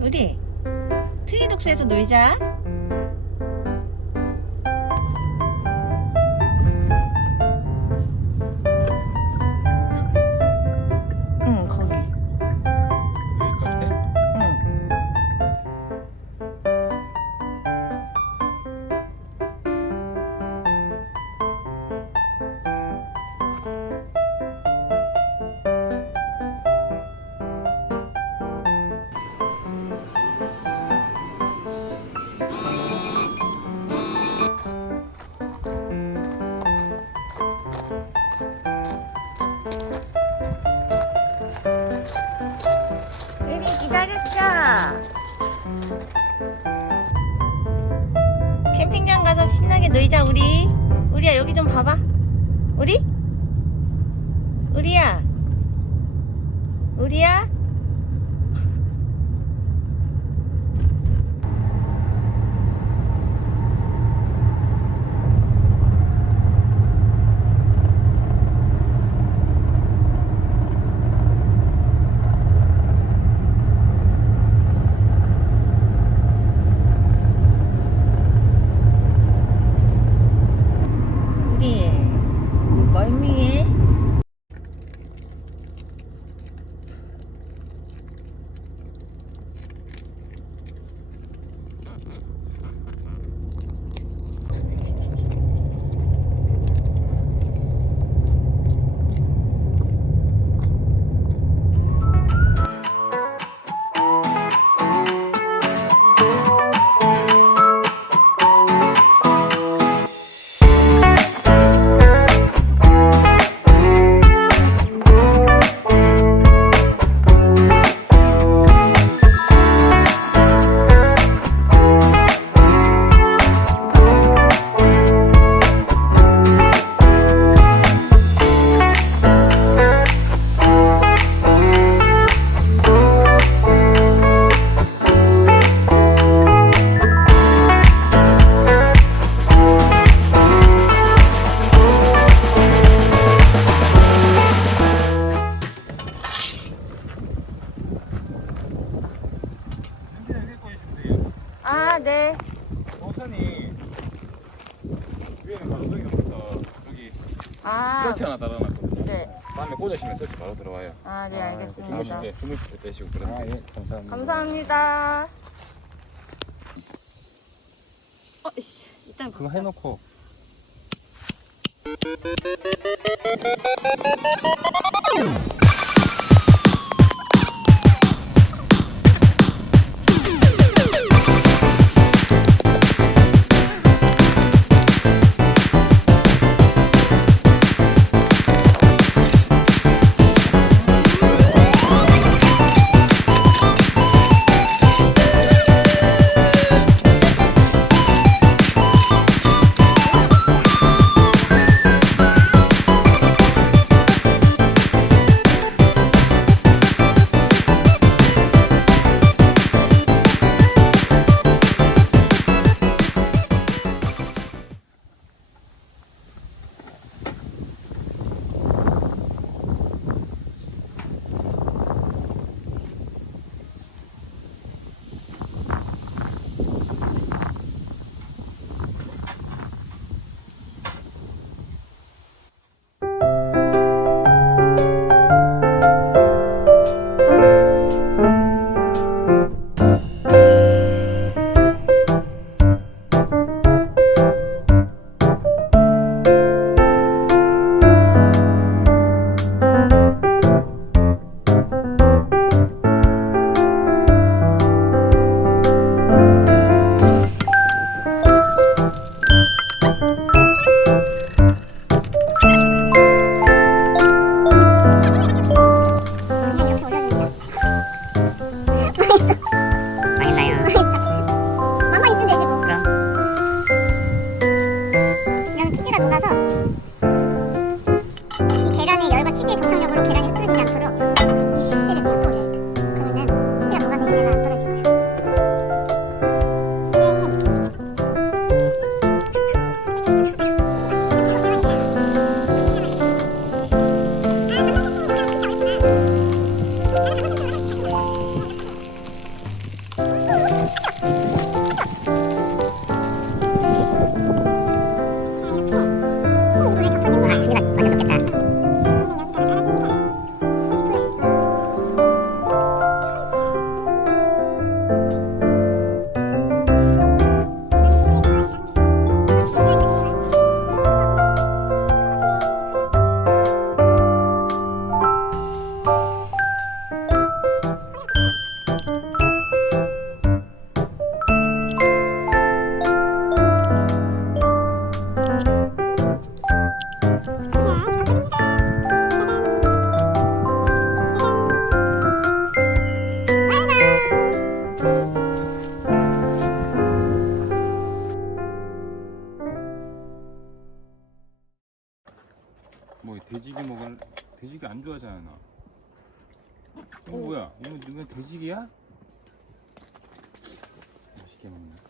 우리 트리 독서에서 놀자. 기다렸자. 캠핑장 가서 신나게 놀자 우리. 우리야 여기 좀 봐봐. 우리? 우리야. 우리야? 우리 멀미해. 8시 바로 들어와요. 아, 네, 아, 알겠습니다. 네. 주무실 때, 주무실 때 빼시고 그런 아, 예, 감사합니다. 감사합니다. 어, 씨. 일단 그거 해놓고. 먹을 돼지기 안 좋아하잖아 나. 이거 뭐야? 이거 이거 돼지기야? 맛있게 먹네.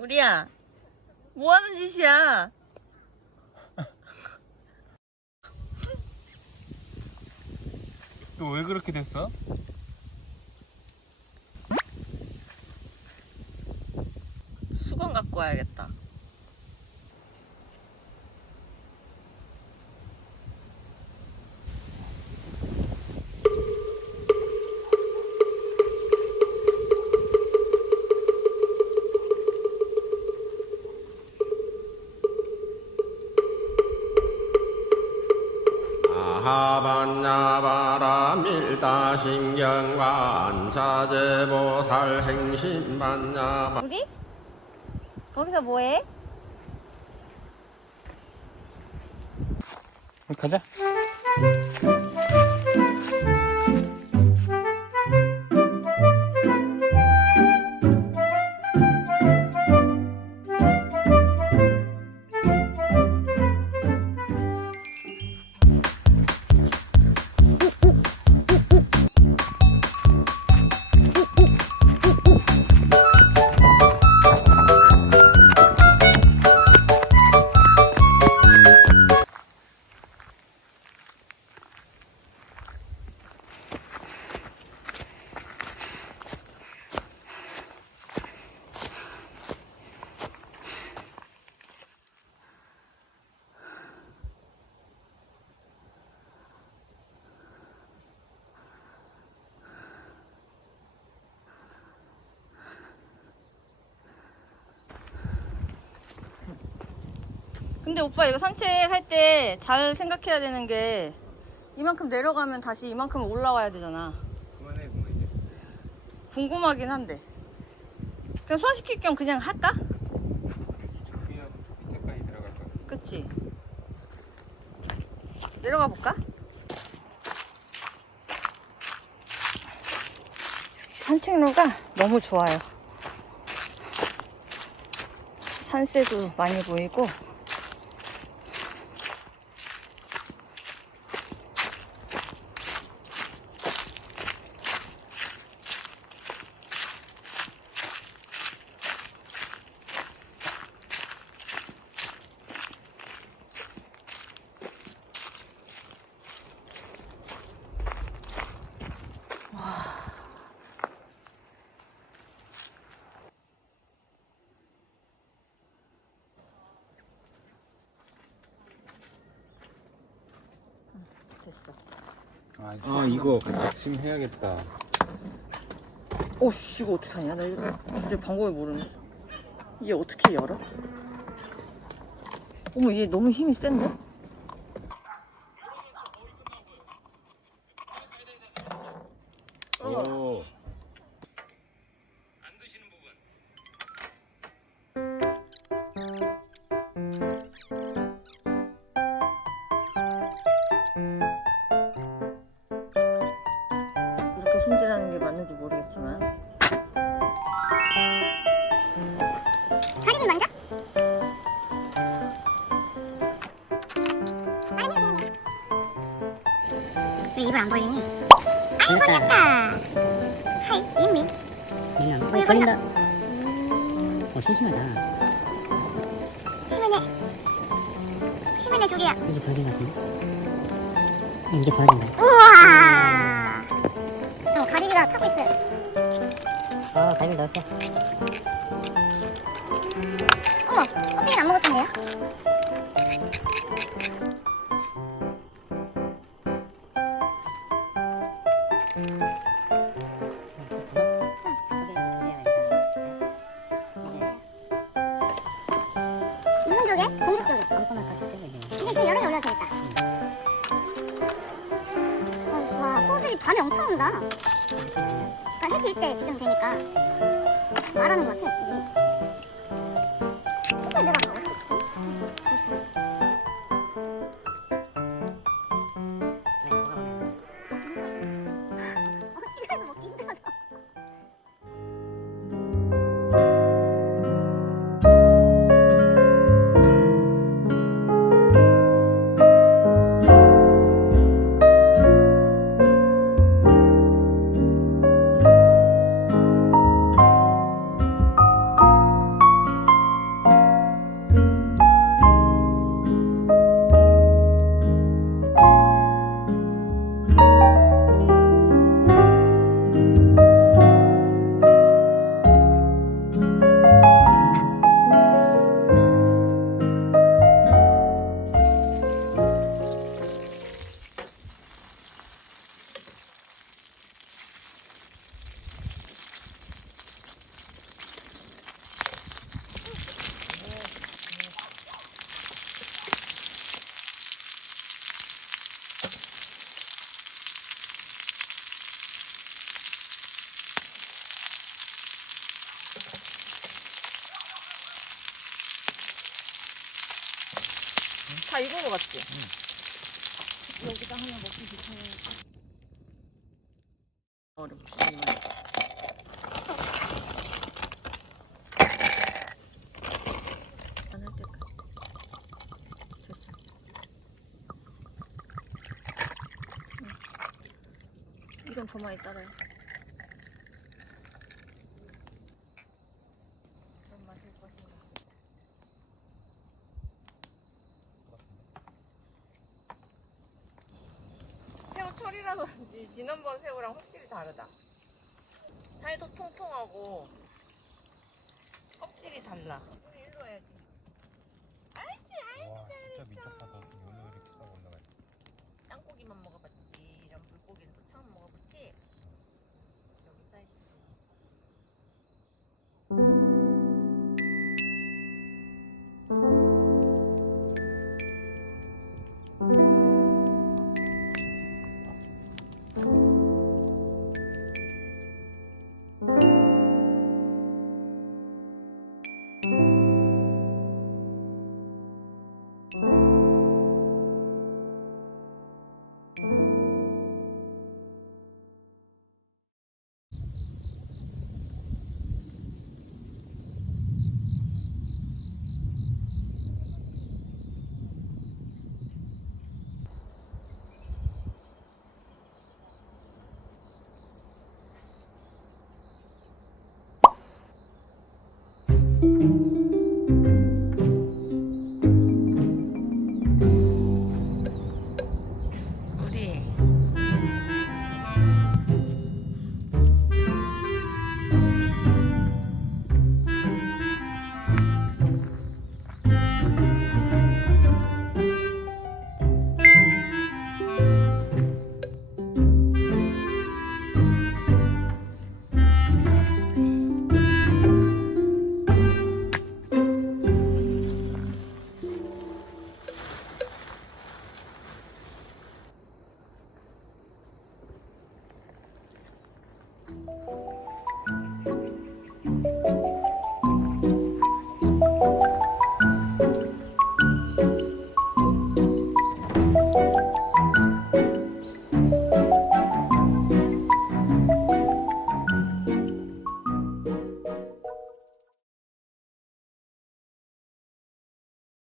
우리야, 뭐 하는 짓이야? 또 왜 그렇게 됐어? 수건 갖고 와야겠다. 다신경과 안사제보살 행심반야바 우리? 거기서 뭐해? 가자. 근데 오빠 이거 산책할 때 잘 생각해야 되는 게 이만큼 내려가면 다시 이만큼 올라와야 되잖아. 그만해 그만 이제. 궁금하긴 한데. 그냥 소화시킬 겸 그냥 할까? 밑에까지 들어갈. 그치? 내려가 볼까? 산책로가 너무 좋아요. 산새도 많이 보이고. 됐어. 아 이거 심 해야겠다. 오씨 이거 어떻게 하냐 나 이거 이제 방법을 모르네 이게 어떻게 열어? 어머 얘 너무 힘이 센데? 입을 안 벌리니? 아이 그러니까. 벌렸다. 하이 이미. 그냥 어, 왜 뭐 벌린다. 어 심심하다. 시민의 시민의 조리야. 이게 벌진 것 같은데? 이게 벌린다. 우와. 어, 가리비 다 타고 있어요. 어 갈비 넣었어. 어머 껍데기 안 먹었던데요? 거 같지? 여기다 하나 먹기 귀찮으니까. 어렵지. 이건 더 많이 따라요. 그런 맛일 것인가. 새우 철이라서 그런 지 지난번 새우랑 확실히 다르다. 살도 통통하고 껍질이 달라.